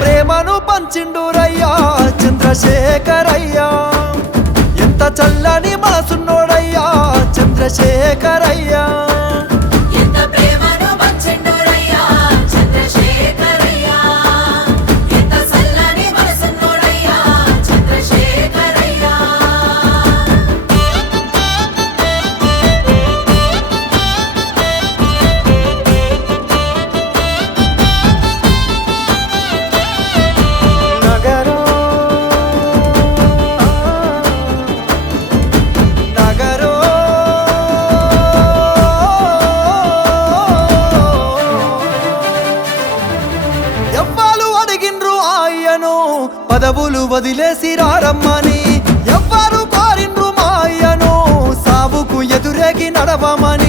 ప్రేమను పంచిండురయ్యా చంద్రశేఖరయ్యా. ఎంత చల్లని మనసున్నోడయ్యా చంద్రశేఖరయ్యా. పదవులు వదిలేసి రారమ్మని ఎవ్వరు కోరిండ్రు మాయను సాబుకు సావుకు ఎదురేగి నడవమని.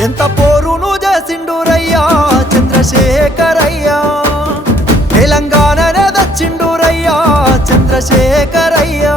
ఎంత పోరును చేసిండురయ్యా? చంద్రశేఖరయ్యా. తెలంగాణనే దచ్చిండురయ్యా చంద్రశేఖరయ్యా.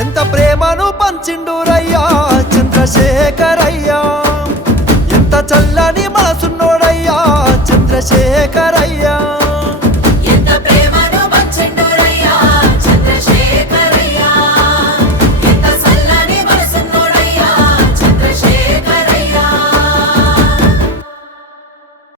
ఎంత ప్రేమను పంచిండురయ్యా చంద్రశేఖరయ్యా? ఎంత చల్లని మనసున్నో